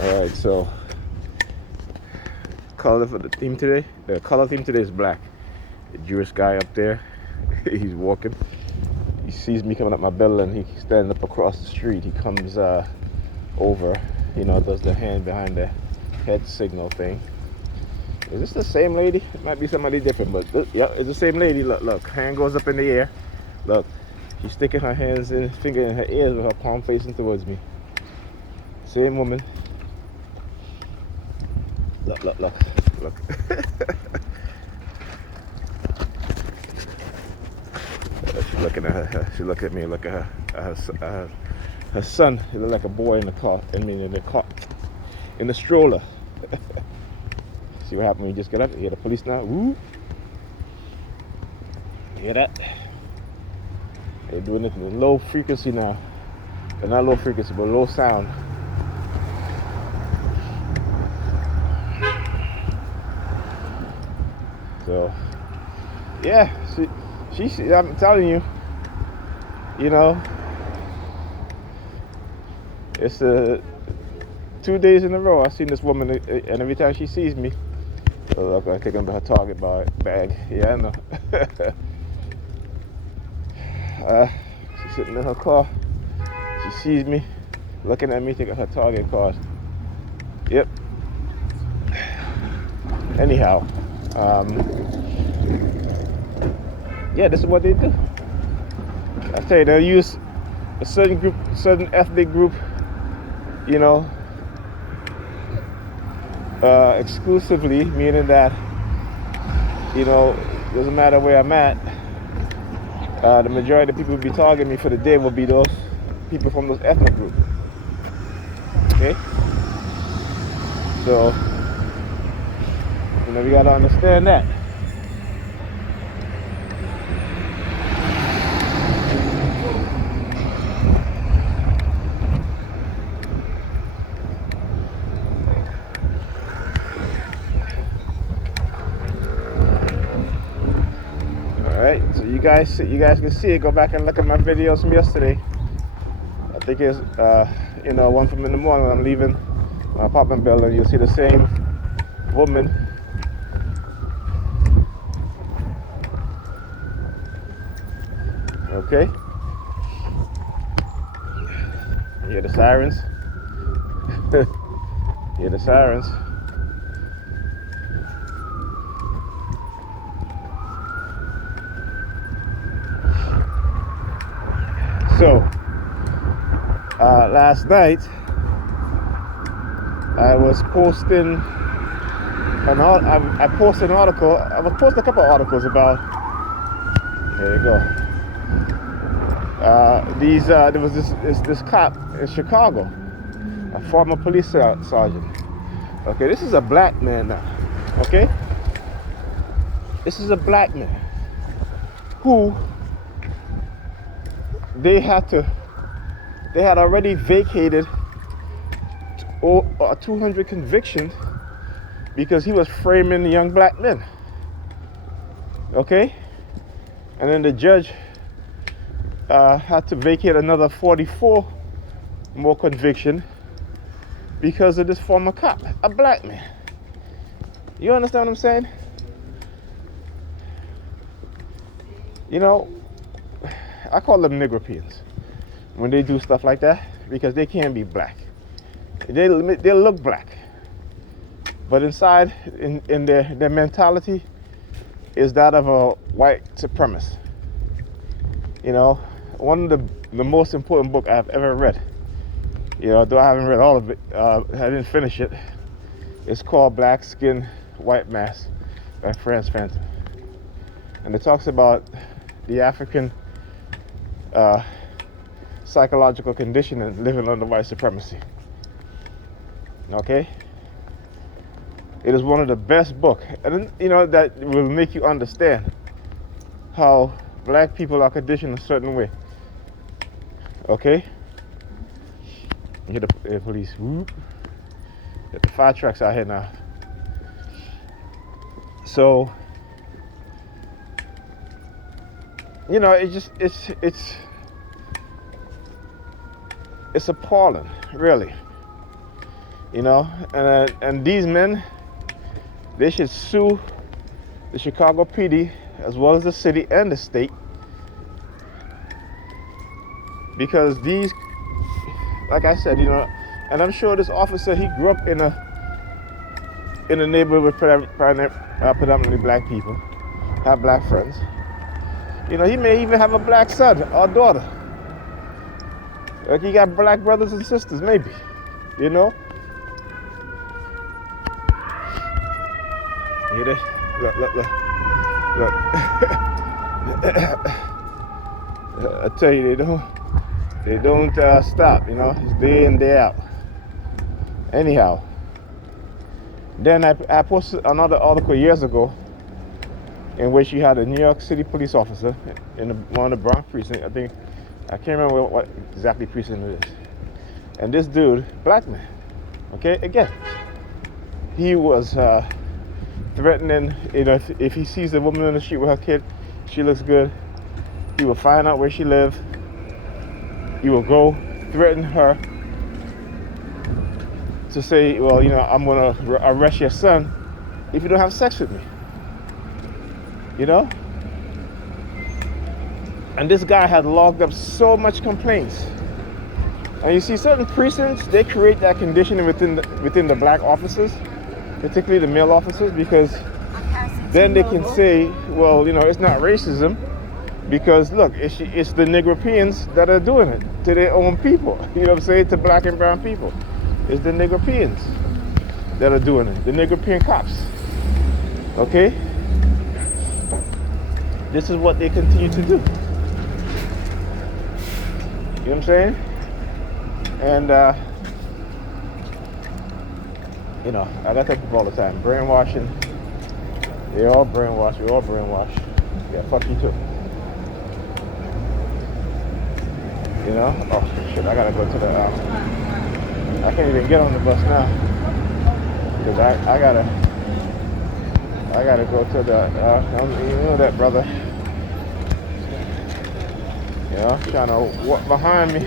Alright, so color for the theme today. The color theme today is black. The Jewish guy up there, he's walking. He sees me coming up my building. He's standing up across the street. He comes over, does the hand behind the head signal thing. Is this the same lady? It might be somebody different, but yeah, it's the same lady. Look, hand goes up in the air. Look, she's sticking her finger in her ears with her palm facing towards me. Same woman. Look. She's looking at her. She looked at me. Look at her son. He looked like a boy in the car. In the stroller. See what happened when you just get up? You hear the police now? Woo! You hear that? They're doing it in low frequency now. But not low frequency, but low sound. So, yeah, she I'm telling you, it's 2 days in a row I've seen this woman, and every time she sees me, look, I take her her Target bag. Yeah, I know. She's sitting in her car. She sees me, looking at me, taking her Target card. Yep. Anyhow, yeah, this is what they do. I tell you, they'll use a certain ethnic group, exclusively, meaning that, doesn't matter where I'm at, the majority of people who be targeting me for the day will be those people from those ethnic groups. Okay? So, we gotta understand that. Alright, so you guys can see it. Go back and look at my videos from yesterday. I think it's one from in the morning when I'm leaving my apartment building. You'll see the same woman. Okay. You hear the sirens? Hear the sirens? So, last night I was posting I posted an article. I was posting a couple of articles about. There you go. There was this cop in Chicago, a former police sergeant. Okay, this is a black man now. Okay, this is a black man who they had already vacated 200 convictions because he was framing young black men. Okay, and then the judge had to vacate another 44 more conviction because of this former cop, a black man. You understand what I'm saying? I call them Negropeans when they do stuff like that because they can't be black. They look black, but inside, in their mentality, is that of a white supremacist. One of the most important book I've ever read, though I haven't read all of it, I didn't finish it. It's called Black Skin, White Mask by Franz Fenton. And it talks about the African psychological conditioning living under white supremacy. Okay? It is one of the best books. And that will make you understand how black people are conditioned a certain way. Okay? You hear the police. Whoop. Get the fire trucks out here now. So, it's appalling, really. You know, and these men, they should sue the Chicago PD as well as the city and the state, because these, like I said, you know, and I'm sure this officer, he grew up in a neighborhood with predominantly black people, have black friends. You know, he may even have a black son or daughter. Like he got black brothers and sisters, maybe. You know? Hear this? Look. I tell you, they don't stop, you know? It's day in, day out. Anyhow, then I posted another article years ago in which you had a New York City police officer in one of the Bronx precinct. I can't remember what exactly precinct it is. And this dude, black man, okay, again, he was threatening, you know, if he sees a woman on the street with her kid, she looks good, he will find out where she lives, he will go threaten her to say, well, you know, I'm gonna arrest your son if you don't have sex with me. You know? And this guy had logged up so much complaints. And you see, certain precincts, they create that conditioning within the black officers, particularly the male officers, because then they can say, well, you know, it's not racism, because look, it's the Negropeans that are doing it to their own people. You know what I'm saying? To black and brown people. It's the Negropeans that are doing it. The Negropean cops. Okay? This is what they continue to do. You know what I'm saying? And, you know, I gotta tell people all the time, brainwashing, they're all brainwashed, we're all brainwashed. Yeah, fuck you too. You know? Oh, shit, I gotta go to the, I can't even get on the bus now. Because I gotta go to the, you know that, brother. You know, trying to walk behind me.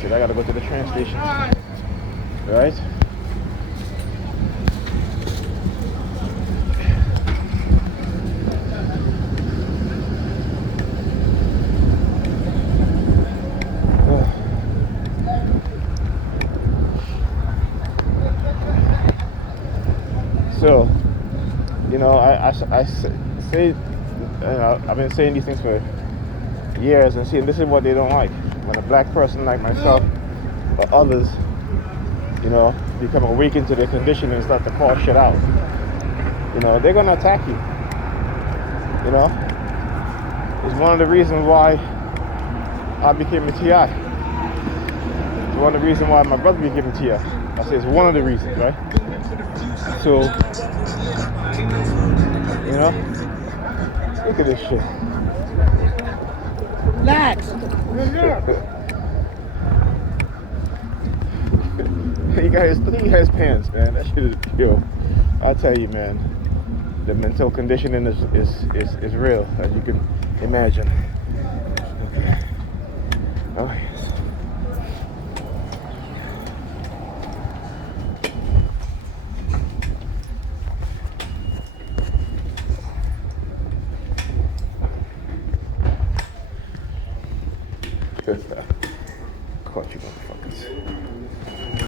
Shit, I gotta go to the train station. Right? So, you know, I say, I've been saying these things for years, and see, this is what they don't like. When a black person like myself or others, you know, become awakened to their condition and start to call shit out, you know, they're gonna attack you. You know, it's one of the reasons why I became a TI. It's one of the reasons why my brother became a TI. I say it's one of the reasons, right? So, you know, look at this shit. Relax. He got his pants, man. That shit is, yo, I tell you, man, the mental conditioning is real, as you can imagine. Okay. Oh yes. Caught you motherfuckers.